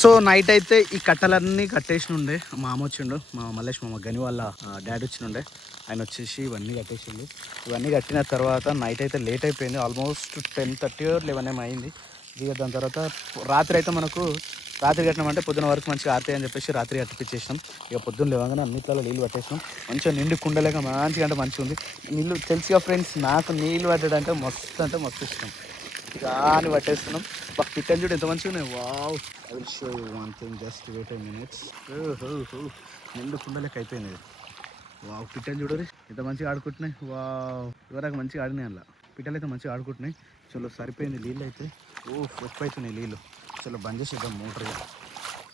So night అయితే ఈ కట్టలన్నీ కట్టేసి ఉండే మా అమ్మ వచ్చిండు, మా మల్లేష్ మామ గని వాళ్ళ డాడీ వచ్చినుండే. ఆయన వచ్చేసి ఇవన్నీ కట్టేసిండు. ఇవన్నీ కట్టిన తర్వాత నైట్ అయితే లేట్ అయిపోయింది, ఆల్మోస్ట్ 10:30 or 11 అయింది. ఇక దాని తర్వాత రాత్రి అయితే మనకు రాత్రి కట్టినామంటే పొద్దున వరకు మంచిగా ఆరుతాయి అని చెప్పేసి రాత్రి కట్టిపించేసినాం. ఇక పొద్దున్న లేవగానే అన్నిట్లలో నీళ్ళు పట్టేసినాం. మంచిగా నిండు కుండలేక మంచిగా అంటే మంచిగా ఉంది నీళ్ళు. తెలుసుగా ఫ్రెండ్స్, నాకు నీళ్ళు పట్టడంటే మస్తు ఇష్టం. ఇక అని పట్టేస్తున్నాం. పిట్టని చూడు ఎంత మంచిగా ఉన్నాయి. Wow, I will show you one thing, just wait 10 minutes. నిండు కుండలేక అయిపోయింది. వావ్, పిట్టని చూడరు ఎంత మంచిగా ఆడుకుంటున్నాయి. వావ్, ఇవరకు మంచిగా ఆడినాయి. అలా పిట్టలు అయితే మంచిగా ఆడుకుంటున్నాయి. చలో సరిపోయింది నీళ్ళు అయితే. ఎక్కువ అవుతున్నాయి నీళ్ళు. చలో బంద్ చేసేద్దాం మోటర్గా.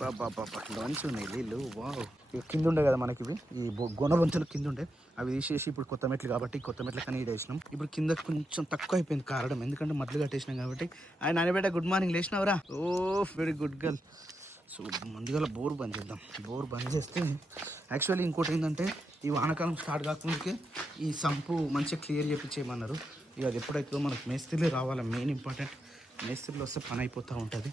బాబా మంచిగా ఉన్నాయి నీళ్ళు. వావ్, ఇక కింద ఉండే కదా మనకి ఇవి, ఈ గొనబొంతులు కింద ఉండే, అవి తీసేసి ఇప్పుడు కొత్త మెట్లు కాబట్టి కొత్త మెట్ల కానీ వేసినాం. ఇప్పుడు కింద కొంచెం తక్కువ అయిపోయింది కారడం, ఎందుకంటే మట్లు కట్టేసినాం కాబట్టి. ఆయన నాన్నబేట గుడ్ మార్నింగ్, లేచినావురా? Very good girl. సో ముందుగా బోర్ బంద్ చేద్దాం. బోర్ బంద్ చేస్తే యాక్చువల్లీ ఇంకోటి ఏంటంటే ఈ వానాకాలం స్టార్ట్ కాకముందుకే ఈ సంపు మంచిగా క్లియర్ చేయించేయమన్నారు. ఇక అది ఎప్పుడైతే మనకు మేస్త్రీలు రావాలి, మెయిన్ ఇంపార్టెంట్. మేస్త్రీలు వస్తే పని అయిపోతూ ఉంటుంది.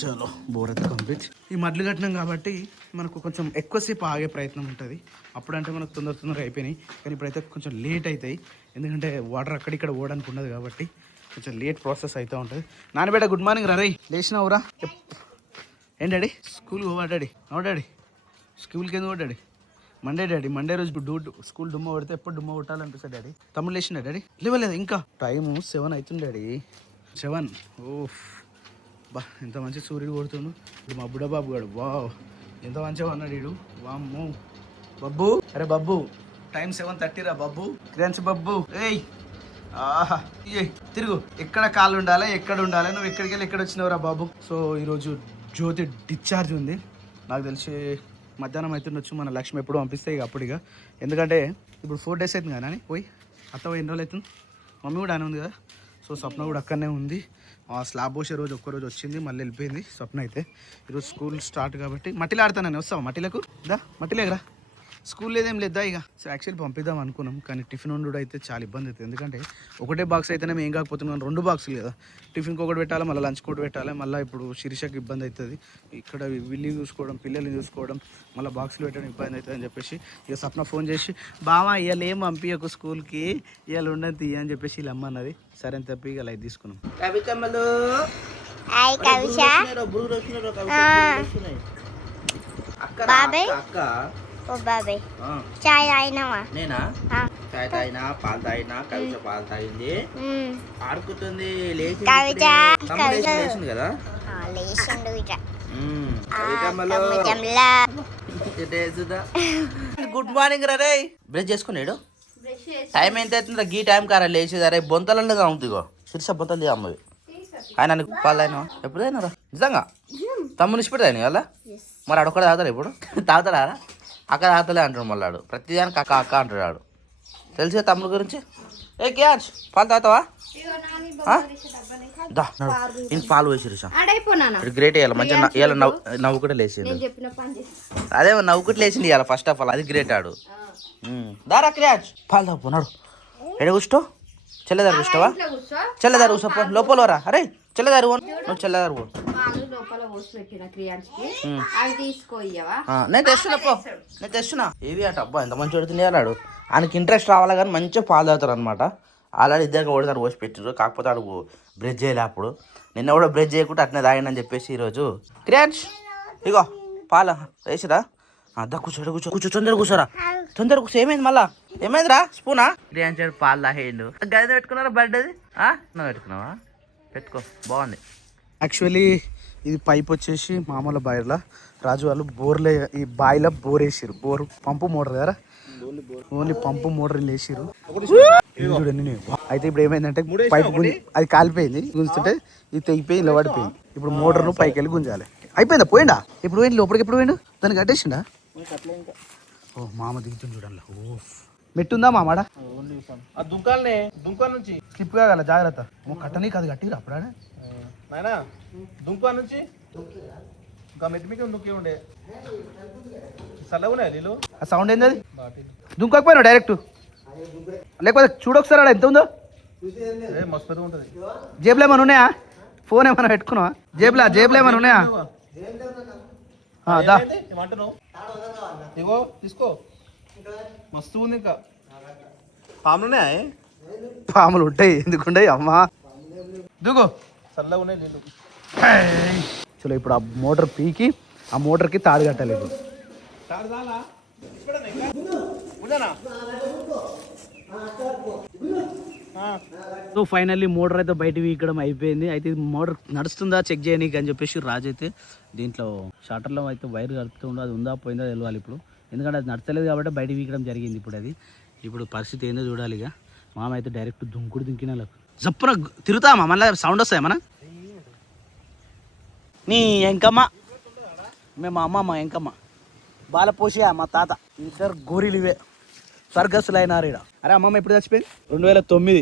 చలో బోర్ అయితే కంప్లీట్. ఈ మడ్లు కట్టినాం కాబట్టి మనకు కొంచెం ఎక్కువసేపు ఆగే ప్రయత్నం ఉంటుంది. అప్పుడంటే మనకు తొందరగా అయిపోయినాయి, కానీ ఇప్పుడైతే కొంచెం లేట్ అవుతాయి. ఎందుకంటే వాటర్ అక్కడిక్కడ ఓడడానికి ఉండదు కాబట్టి కొంచెం లేట్ ప్రాసెస్ అవుతూ ఉంటుంది. నాన్నబేట గుడ్ మార్నింగ్ రా. లేచినావురా? ఏం డాడీ స్కూల్కి పోవా డాడీ? అవు డాడీ స్కూల్కి ఎందుకు డాడీ? మండే డాడీ, మండే రోజు స్కూల్ డుమ్మ కొడితే ఎప్పుడు డుమ్మ కొట్టాలనిపిస్తుంది డాడీ. తమ్ముడు లేచిండా డాడీ? లేవలేదు ఇంకా, టైము 7 అవుతుంది డాడీ. 7. బా ఎంత మంచి సూర్యుడు కొడుతుండు. ఇప్పుడు మా బుడ్డబాబు గాడు వావ్ ఎంత మంచిగా అన్నాడు వీడు. వామ్మో బబ్బు, అరే బబ్బు టైం 7:30 రా బబ్బు. క్రియాన్స్ బబ్బు, ఏయ్ ఆహా తిరుగు. ఎక్కడ కాళ్ళు ఉండాలి, ఎక్కడ ఉండాలి, నువ్వు ఎక్కడికి వెళ్ళి ఎక్కడ వచ్చినావురా బాబు. సో ఈరోజు జ్యోతి డిశ్చార్జ్ ఉంది. నాకు తెలిసి మధ్యాహ్నం అవుతుండొచ్చు. మన లక్ష్మి ఎప్పుడు పంపిస్తే ఇక అప్పుడు. ఇక ఎందుకంటే ఇప్పుడు 4 days అవుతుంది కదా అని పోయి. అత్త ఎన్ని రోజులు అవుతుంది? మమ్మీ కూడా అని ఉంది కదా. సో స్వప్న కూడా అక్కడనే ఉంది. స్లాబ్ పోసే రోజు ఒక్కరోజు వచ్చింది, మళ్ళీ వెళ్ళిపోయింది స్వప్న అయితే. ఈరోజు స్కూల్ స్టార్ట్ కాబట్టి మట్టిలో ఆడతానని వస్తావా? మట్టిలకు దా, మట్టిలేకరా. స్కూల్ లేదేం లేదా ఇక. సో యాక్చువల్లీ పంపిద్దాం అనుకున్నాం, కానీ టిఫిన్ వండు అయితే చాలా ఇబ్బంది అవుతుంది. ఎందుకంటే ఒకటే బాక్స్ అయితేనే ఏం కాకపోతున్నాం, 2 బాక్సులు కదా. టిఫిన్కి ఒకటి పెట్టాలి, మళ్ళీ లంచ్కి ఒకటి పెట్టాలి. మళ్ళీ ఇప్పుడు శిరీషకి ఇబ్బంది అవుతుంది, ఇక్కడ విల్లి చూసుకోవడం, పిల్లల్ని చూసుకోవడం, మళ్ళీ బాక్సులు పెట్టడం ఇబ్బంది అవుతుంది అని చెప్పేసి ఇక సప్న ఫోన్ చేసి బావా ఇవాళ ఏం పంపించకు స్కూల్కి, ఇవాళ ఉండని తీయ అని చెప్పేసి వీళ్ళు అమ్మ అన్నది. సరే అని తప్పి ఇక లైట్ తీసుకున్నాం. చాయ్ తాగినావా? నేనా చాయ్ తాగినా, పాలు తాగినా. కవిత పాలు తాగింది, ఆడుకుంటుంది. లేచింది కదా. గుడ్ మార్నింగ్ రే. బ్రష్ చేసుకున్నాడు. టైం ఎంత అవుతుందా? గీ టైం కారా లేచేది. అరే బొంతలు అవుతుందిగో శిర్ష బొంతలు తీ అమ్మవి. ఆయన పాలు తాగినా ఎప్పుడు తాగినారా? నిజంగా తమ్ముని ఇష్టపడి తాగినా వాళ్ళ. మరి అడొక్కడ తాగుతారా ఇప్పుడు? తాగుతారా? అక్క తాతలే అంటాడు మళ్ళాడు. ప్రతిదానికి అక్క అక్క అంటాడు. తెలిసే తమ్ముడు గురించి. ఏ క్యాచ్ పాలు తాగుతావా? ఇంక పాలు వేసిరు. గ్రేట్ వేయాలి మంచిగా. ఇవాళ నవ్వు కూడా లేచింది. అదే నవ్వుకుట్లు లేచింది ఇవాళ. ఫస్ట్ ఆఫ్ ఆల్ అది గ్రేట్ ఆడు. దారా క్యాచ్ పాలు తాగుతున్నాడు. ఎడ కూర్చో, చెల్లెదారు కూర్చోవా? చెల్లెదారు కూర్చోపో. లోపల రా. అరే చెల్లెదారు నువ్వు చెల్లెదారు పో. నేను తెస్తున్నా ఏవి అట. అబ్బా ఎంత మంచి పెడుతుంది అన్నాడు. ఆయనకి ఇంట్రెస్ట్ రావాలి కానీ మంచిగా పాలు తాగుతారు అనమాట. ఆల్రెడీ ఇద్దరికి ఓడిదారు పోసి పెట్టిండ్రు. కాకపోతే ఆడు బ్రష్ చేయలే అప్పుడు. నిన్న కూడా బ్రష్ చేయకుండా అట్నే తాగిండని చెప్పేసి ఈరోజు క్రియాన్స్ ఇగో పాల వేసిరా. అద్దా కూర్చోడు కూర్చో తొందర కూర్చోరా. తొందర కూర్చో. ఏమైంది మళ్ళా? ఏమైందిరా? స్పూనా? క్రియాన్స్ పాలు తాగేయండు. గది పెట్టుకున్నారా? బర్త్డేది నువ్వు పెట్టుకున్నావా? పెట్టుకో, బాగుంది. యాక్చువల్లీ ఇది పైప్ వచ్చేసి మామూలు బాయిల రాజు వాళ్ళు బోర్లే, ఈ బాయిలో బోర్ వేసిరు. బోర్ పంపు మోటార్ కదా, ఓన్లీ పంపు మోటార్ వేసిరు. అయితే ఇప్పుడు ఏమైందంటే పైప్ అది కాలిపోయింది. గుంజుతుంటే ఇది తెగిపోయి ఇలా పడిపోయింది. ఇప్పుడు మోటార్ను పైకి వెళ్ళి గుంజాలి. అయిపోయిందా? పోయిందా? ఇప్పుడు పోయింది లోపలికి. ఎప్పుడు పోయిండు? దాన్ని కట్టేసిండా? ఓ మామ దిగుతుంది చూడండి. ఓ మెట్టుందా మామాడ? దుంకా నుంచి స్లిప్ కాగల జాగ్రత్త. కట్టనీ కాదు కట్టిరా అప్పుడే నాయనా. దుంకా నుంచి ఇంకా మెట్టి మీకు దుంకే ఉండే చల్లగా ఉన్నాయి నీళ్ళు. ఆ సౌండ్ ఏంది? అది దుంకపోయినా డైరెక్ట్, లేకపోతే చూడొకసారి ఆడ ఎంత ఉందో. మస్తు ఉంటుంది. జేబులో ఏమైనా ఉన్నాయా? ఫోన్ ఏమైనా పెట్టుకున్నావా? జేబులో ఏమైనా ఉన్నాయా? దా ఏమంటున్నావు ఇగో తీసుకో మస్తు ఉంది ఇంకా పాములునే పాములు ఉంటాయి ఎందుకుంటాయి అమ్మా దిగో చల్లగా ఉన్నాయి నీళ్ళు చలో ఇప్పుడు ఆ మోటార్ పీకి ఆ మోటార్కి తాడు కట్టాలి ఇప్పుడు సో ఫైనల్లీ మోటార్ అయితే బయట వీకడం అయిపోయింది. అయితే ఇది మోటార్ నడుస్తుందా చెక్ చేయనీకి అని చెప్పేసి రాజు అయితే దీంట్లో షార్టర్లో అయితే వైర్ కలుపుతుండో అది ఉందా పోయిందో తెలియాలి ఇప్పుడు, ఎందుకంటే అది నడతలేదు కాబట్టి బయట వీకడం జరిగింది. ఇప్పుడు పరిస్థితి ఏందో చూడాలి. ఇక మామ అయితే డైరెక్ట్ దుంకుడు దుంకిన జప్పున తిరుగుతామా మళ్ళీ సౌండ్ వస్తాయి మన నీ ఎంకమ్మ మేము అమ్మ మా ఎంకమ్మ బాలపోషి మా తాత ఇద్దరు గోరీలు ఇవే స్వర్గస్సులు అయినారు ఇక్కడ. అరే అమ్మమ్మ ఎప్పుడు చచ్చిపోయింది 2009,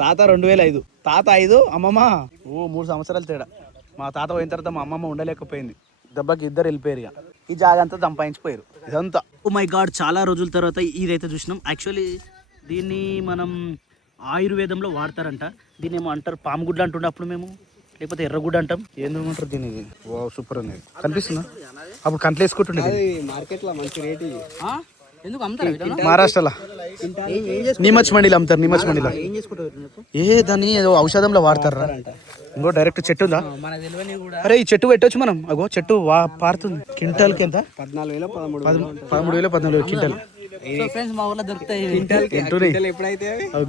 తాత 2005, తాత 5, అమ్మమ్మ 3 సంవత్సరాలు తేడా. మా తాత పోయిన తర్వాత మా అమ్మమ్మ ఉండలేకపోయింది, దెబ్బకి ఇద్దరు వెళ్ళిపోయారు. ఇక ఈ జాగా అంతా సంపాదించిపోయారు ఇదంతా. ఓ మై గాడ్, చాలా రోజుల తర్వాత ఇదైతే చూసినాం. యాక్చువల్లీ దీన్ని మనం ఆయుర్వేదంలో వాడతారంట. దీన్ని ఏమో అంటారు పాముగుడ్లు అంటుండే అప్పుడు మేము, లేకపోతే ఎర్రగుడ్డ అంటాం, ఏంటంటారు దీన్ని. వా సూపర్ ఉంది, కనిపిస్తుందా? అప్పుడు కంట్లు వేసుకుంటుండే మార్కెట్లో మంచి రేట్ ఇది. ఎందుకు అమ్ముతారు మహారాష్ట్రలో నీమచ్ మండీలో అమ్ముతారు. నీమచ్ మండీలో దాన్ని ఏదో ఔషధంలో వాడతారా? ఇంకో డైరెక్ట్ చెట్టు ఉందా? అరే ఈ చెట్టు పెట్టొచ్చు మనం. అగో చెట్టు పారుతుంది. క్వింటాల్కి ఎంత? 13,000 14,000 క్వింటాల్.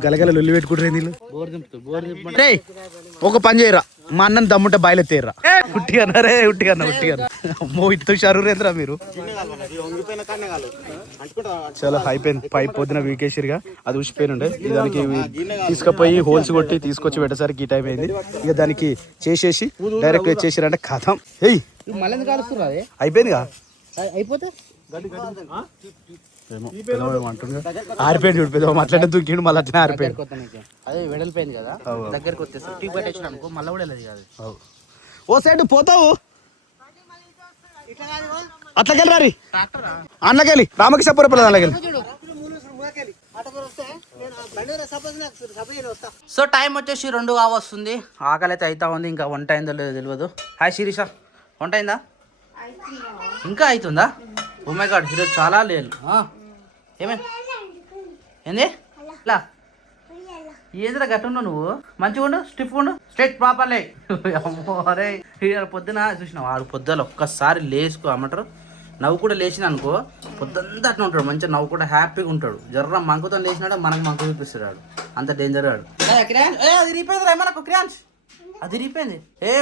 గలగల లొల్లి పెట్టుకుంటారు. ఒక పని చేయరా, మా అన్నం దమ్ముంటే బాయిలెత్తేయరా. ఉట్టిగానే ఉట్టిగా అమ్మో ఇటు షరూరేంద్రా మీరు. చాలా అయిపోయింది. పై పొద్దున వీకేసిరిగా అది ఉసిపోయినుండే. దానికి తీసుకుపోయి హోల్స్ కొట్టి తీసుకొచ్చి పెట్టేసరికి ఈ టైం అయింది. ఇక దానికి చేసేసి డైరెక్ట్ చేసిరంటే కథం. ఏయ్ అయిపోయిందిగా. అయిపోతే ఆరిపోయింది చూడు పెద్ద అట్లనే దుంకిండు మళ్ళీ అట్లనే ఆరిపోయింది. అదే వెడలిపోయింది కదా, దగ్గరికి వచ్చేసి టీ పెట్టేసిన అనుకో మళ్ళీ కూడా వెళ్ళదు కాదు. ఓ సైడ్ పోతావు అట్లకెళ్ళి అన్నకెళ్ళి రామకృష్ణపురం అన్నకెళ్ళి. సో టైం వచ్చేసి 2 కావస్తుంది. ఆకలి అయితే అవుతా ఉంది. ఇంకా వంట అయిందో లేదో తెలియదు. హాయ్ శిరీష, వంట అయిందా? ఇంకా అవుతుందా? ఓ మై గాడ్, ఈరోజు చాలా లేదు. ఏమైంది? ఏంది ఇలా ఏదిరా గట్టుండు నువ్వు? మంచిగా ఉండు, స్టిఫ్ ఉండు, స్ట్రైట్ ప్రాపర్లే. అమ్మో అరే పొద్దున చూసినావు వాడు పొద్దున ఒక్కసారి లేచుకో అమ్మంటారు నవ్వు కూడా లేచిన అనుకో పొద్దుంతా అట్లా ఉంటాడు. మంచిగా నవ్వు కూడా హ్యాపీగా ఉంటాడు. జర్ర మంకుతో లేచినాడు మనకు మంకు చూపిస్తాడు. అంత డేంజర్ వాడు. అది రీపోయింది ఏమన్నా క్రియాన్స్, అది రీపోయింది.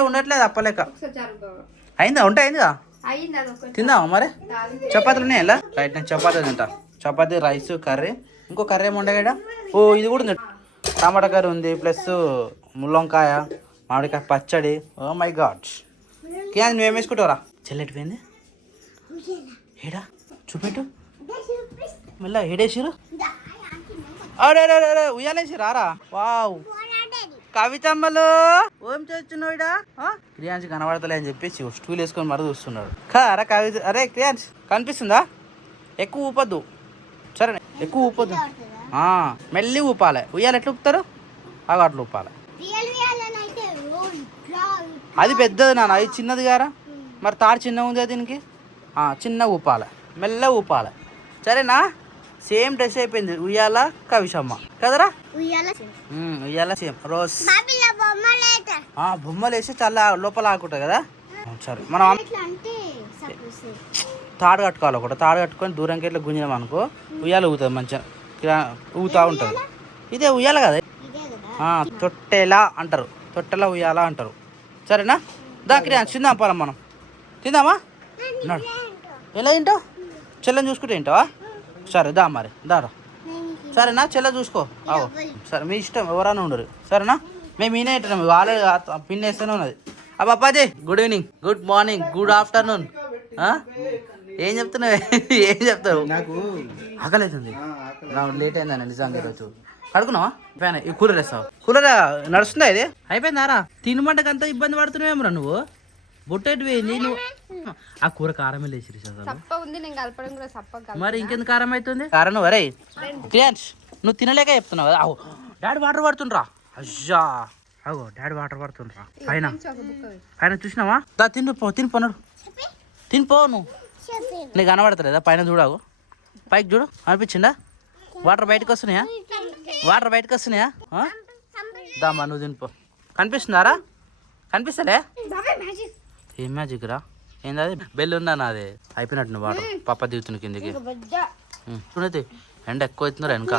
ఉండట్లేదు అప్పలేక. అయిందా? వంట అయిందిగా, తిందామా మరి? చపాతీలు ఉన్నాయా ఇలా? రైట్, నేను చపాతీ తింటా. చపాతీ, రైస్, కర్రీ, ఇంకో కర్రీ ఏమి ఉండగా. ఇది కూడా ఉంది, టమాటా కర్రీ ఉంది, ప్లస్ ముల్లంకాయ, మామిడికాయ పచ్చడి. ఓ మై గాడ్, కియా నువ్వేం వేసుకుంటావురా? చెల్లెటిపోయింది ఏడా చూపెట్టు మళ్ళా. ఏడేసిరు అరే ఉయ్యాలేసి రారా. వావ్ కవితమ్మలు ఏం చేస్తున్నావు ఇడా? క్రియాన్స్ కనబడతలే అని చెప్పేసి స్టూల్ వేసుకొని మరి చూస్తున్నాడు. అరే కవిత, అరే క్రియాన్స్ కనిపిస్తుందా? ఎక్కువ ఊపద్దు సరే, ఎక్కువ ఊపద్దు, మెల్లి ఊపాలి. ఉయ్యాలి ఎట్లా ఊపుతారు? అట్లా ఊపాలి. అది పెద్దది నాన్న, అది చిన్నది గారా. మరి తాడు చిన్నగా ఉంది దీనికి. చిన్న ఊపాలి, మెల్ల ఊపాలి. సరేనా? సేమ్ డ్రెస్ అయిపోయింది ఉయ్యాల కవిషమ్మ కదరా. ఉయ్యాల సేమ్ రోజ్ బొమ్మలు వేసి చాలా లోపల ఆకుంటాయి కదా. సరే మనం తాడు కట్టుకోవాలి. ఒకటి తాడు కట్టుకొని దూరంకి ఇట్లా గుంజినాం అనుకో ఉయ్యాల ఊగుతుంది, మంచిగా ఊగుతూ ఉంటుంది. ఇదే ఉయ్యాల కదా, తొట్టెలా అంటారు, తొట్టెలా ఉయ్యాల అంటారు. సరేనా? దాకి తిందాం పొలం, మనం తిందామా? నాడు ఎలా తింటావు? చెల్లని చూసుకుంటే తింటావా? సరే దా మరి దారా. సరేనా? చెల్ల చూసుకో. సరే మీ ఇష్టం, ఎవరైనా ఉండరు. సరేనా? మేము ఈయన తింటున్నాం, వాళ్ళే పిన్ వేస్తూనే ఉన్నది. అబ్బాజీ good evening, good morning, good afternoon. ఏం చెప్తున్నావు? ఏం చెప్తావు? నాకు ఆకలి అవుతుంది, లేట్ అయిందన్న నిజంగా. ఈరోజు కడుకున్నావా? ఫ్యాన్ ఈ కూలర్ వేస్తావు? కూలర్ నడుస్తుందా? ఇది అయిపోయిందారా? తినమంటకంతా ఇబ్బంది పడుతున్నావేమరా నువ్వు? బొట్టేటివి నీళ్ళు. ఆ కూర కారమే లేచి మరి ఇంకెందుకు కారం అవుతుంది? కారణం వరే క్రియాన్స్ నువ్వు తినలేక చెప్తున్నావు కదా. డాడీ వాటర్ పడుతుండ్రా. అజ్జా డాడీ వాటర్ పడుతుండ్రా పైన. ఆయన చూసినావా? తిని తిని పన్నాడు. తినిపో నువ్వు. నీకు కనబడతలేదా పైన చూడావు, పైకి చూడు, అనిపించిందా? వాటర్ బయటకు వస్తున్నాయా? వాటర్ బయటకు వస్తున్నాయా? దామా నువ్వు తినిపో. కనిపిస్తున్నారా? కనిపిస్తలే? ఏం మ్యాజిక్ రా? ఏంది అది? బెల్ ఉందా నాది? అయిపోయినట్టు నువ్వు వాటర్ పప్ప దిగుతున్న కిందికి. చూడైతే ఎండ ఎక్కువ అవుతుందిరా వెనక.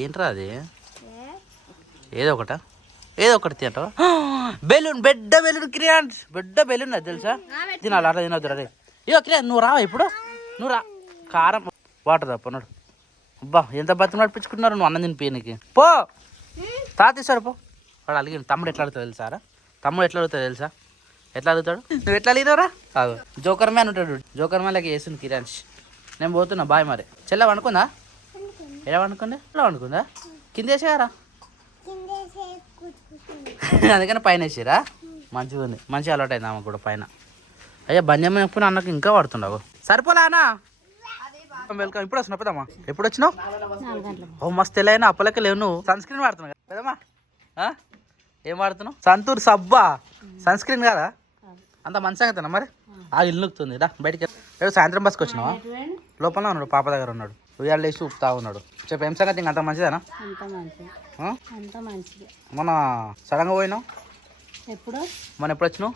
ఏంట్రా అది? ఏదో ఒకటి తింటావా? బెలూన్, బెడ్డ బెలూన్ క్రియాన్, బెడ్డ బెలూన్ అది తెలుసా? తినాలి, అట్లా తినొద్దు రే. ఇయో క్రియాన్ నువ్వు రావా ఇప్పుడు? నువ్వు రా. కారం వాటర్ తప్పన్నాడు. అబ్బా ఎంత బతుకు నడిపించుకుంటున్నారు నువ్వు అన్నం తినిపోయానికి. పో తాతీసాడు పో. వాడు అలిగి తమ్ముడు ఎట్లా అడుగుతాడు తెలుసారా? తమ్ముడు ఎట్లా అడుగుతాడు తెలుసా? ఎట్లా అడుగుతాడు? నువ్వు ఎట్లా అడిగినవరా? కాదు జోకర్ మ్యాన్ ఉంటాడు, జోకర్ మ్యాన్ లెక్క చేస్తుంది కిరాన్స్. నేను పోతున్నా బాయ్ మరి. చెల్ల వండుకుందా? ఎలా వండుకుందా? ఎలా వండుకుందా? కింద వేసేయారా? అందుకని పైన వేసిరా? మంచిగా ఉంది, మంచిగా అలవాటు అయింది ఆమె కూడా పైన. అయ్యా బంజమ్మ ఎప్పుడు అన్నకు ఇంకా పడుతుండవు. సరిపోలా అన్న. వెల్కమ్. ఇప్పుడు వస్తున్నావు పెద్దమ్మా? ఎప్పుడు వచ్చినావు? ఓ మస్తు తెల్లైనా అప్పలకి లేవు. నువ్వు సన్ స్క్రీన్ వాడుతున్నావు కదా పెద్దమ్మా? ఏం వాడుతున్నావు? సంతూర్ సబ్బా, సన్ స్క్రీన్ కదా? అంత మంచి సంగతేనా మరి? ఆ ఇల్లు నొక్కుతుంది రా బయటికి. సాయంత్రం బస్కి వచ్చినావా? లోపల ఉన్నాడు, పాప దగ్గర ఉన్నాడు. ఉయ్యాలు వేసి ఉప్పుతా ఉన్నాడు. చెప్పు ఏం సంగతి? ఇంక అంత మంచిదేనా? మొన్న సడన్గా పోయినావు? ఎప్పుడు? మొన్న ఎప్పుడు వచ్చినావు?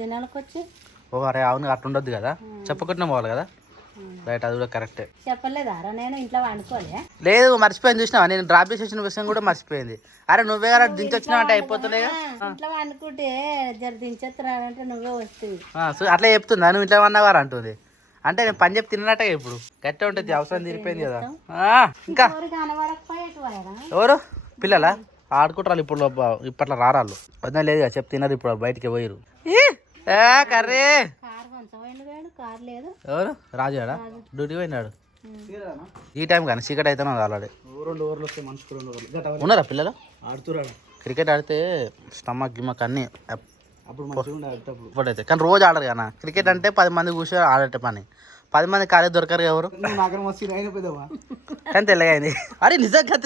దినాలకు వచ్చి. ఓ అరే అవును, అట్లా ఉండొద్దు కదా, చెప్పకుండా పోవాలి కదా. రైట్, అది కూడా కరెక్టే. చెప్పలేదారా? నేను ఇంట్లో వండుకోలే. లేదు మర్చిపోయింది, చూసినావా? నేను డ్రాప్ చేసి వచ్చిన విషయం కూడా మర్చిపోయింది. అరే నువ్వే కదా దించి వచ్చినావు అంటే అయిపోతుండే. ఇంట్లో వండుకుంటే జర దించేస్తున్నానంటే నువ్వే వస్తుంది. అట్లా చెప్తుందా? నువ్వు ఇంట్లో అన్నవారు అంటుంది. అంటే నేను పని చెప్పి తిన్నట్టే ఇప్పుడు గట్టే ఉంటుంది. అవసరం తీరిపోయింది కదా. ఇంకా ఎవరు పిల్లలా ఆడుకుంటారు ఇప్పుడు? ఇప్పట్లో రారాళ్ళు వద్దా లేదు కదా, చెప్పి తిన్నారు ఇప్పుడు బయటికి పోయిరు. కర్రీ ఎవరు? రాజాడా? డ్యూటీ పోయినాడు ఈ టైం కానీ చీకటి అయితే ఆల్రెడీ. 2 ఓవర్లు వస్తే మనిషికి 2 ఓవర్లు. ఉన్నారా పిల్లలు? ఆడుతురాడు. క్రికెట్ ఆడితే స్టమక్ గిమ్మక్ అన్నీ అప్పుడు మంచిగా ఉండే ఆడేటప్పుడు. ఇప్పుడైతే కానీ రోజు ఆడరు కదా. క్రికెట్ అంటే 10 మంది కూర్చొని ఆడేట పని. 10 మంది ఖాళీ దొరకరు ఎవరు. నాకన్నా మస్తు అయిన పెద్దవా కానీ తెల్లగా అయింది. అరే నిజంగా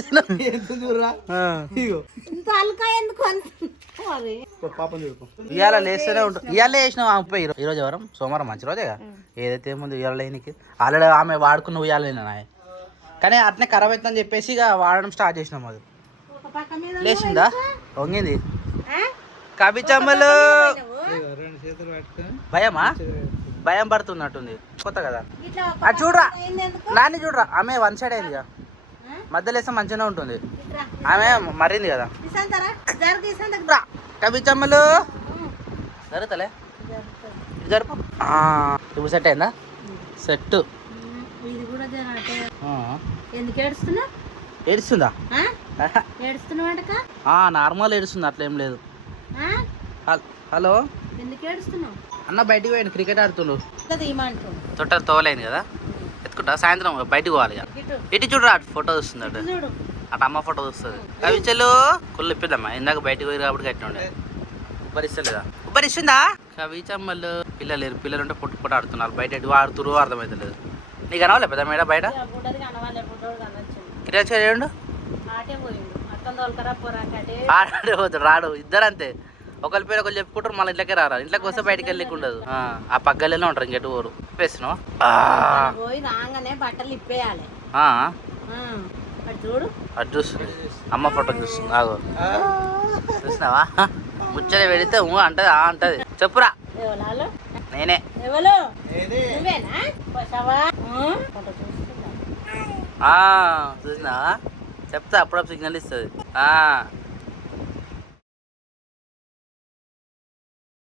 పాపం చూడుకో. ఇవాళ లేస్తూనే ఉంటుంది. ఇవాళ వేసినావు ఆమె పోయి. ఈరోజు ఎవరం? సోమవారం మంచి రోజేగా. ఏదైతే ముందు ఇవాళ లేనికి ఆల్రెడీ ఆమె వాడుకున్న ఉయ్యాలేనా. కానీ అట్నే ఖరాబ్ అవుతుందని చెప్పేసి ఇక వాడడం స్టార్ట్ చేసినాం. అది లేచిందా? వంగింది. కబిచమ్మలు భయమా? భయం పడుతున్నట్టుంది. కొత్త కదా. అది చూడరా నాన్ని చూడరా. ఆమె 1 సైడ్ అయింది కదా, మధ్యలో వేస్తే మంచిగానే ఉంటుంది. ఆమె మరింది కదా. కబిచమ్మలు జరుగుతలే జరుపు. ఇప్పుడు సెట్ అయిందా? సెట్. ఏడుస్తుందా? నార్మల్ ఏడుస్తుంది, అట్లేం లేదు. హలో అన్న బయటికి పోయాను, క్రికెట్ ఆడుతుండు. తొట్టలు తోలైంది కదా, ఎత్తుకుంటా. సాయంత్రం బయటికి పోవాలి కదా. ఇటు చూడరా, అటు ఫోటో వస్తుంది. అటు అమ్మ ఫోటో వస్తుంది. కవిచలు కుళ్ళు ఇప్పిద్దమ్మా. ఇందాక బయటికి పోయి కాబట్టి కట్టిన ఉండే. ఉబ్బరిస్తలేదా? ఉబ్బరిస్తుందా? కవిచమ్మలు పిల్లలేరు. పిల్లలు ఉంటే పొట్టు పొట్టు ఆడుతున్నారు. బయట ఎటు ఆడుతురు అర్థమవుతలేదు. నీకు అనవాలి పెద్ద మేడ బయట కిరాచు చేయండు. ఆడే పోతాడు రాడు. ఇద్దరు అంతే, ఒకరి పేరు ఒకరు చెప్పుకుంటారు. మళ్ళీ ఇంట్లోకే రారా. ఇంట్లోకి వస్తే బయటకు వెళ్ళి ఉండదు. ఆ పగ్గలేనే ఉంటారు. ఇంకెటు ఊరు వేసినావు బట్టలు ఇప్పేయాలి. అటు చూస్తుంది అమ్మ ఫోటో చూస్తుంది. ఆగో చూసినావా? ముచ్చట పెడితే అంటది అంటది. చెప్పురా. నేనే. చూసినావా? చెప్తా అప్పుడప్పుడు సిగ్నల్ ఇస్తుంది.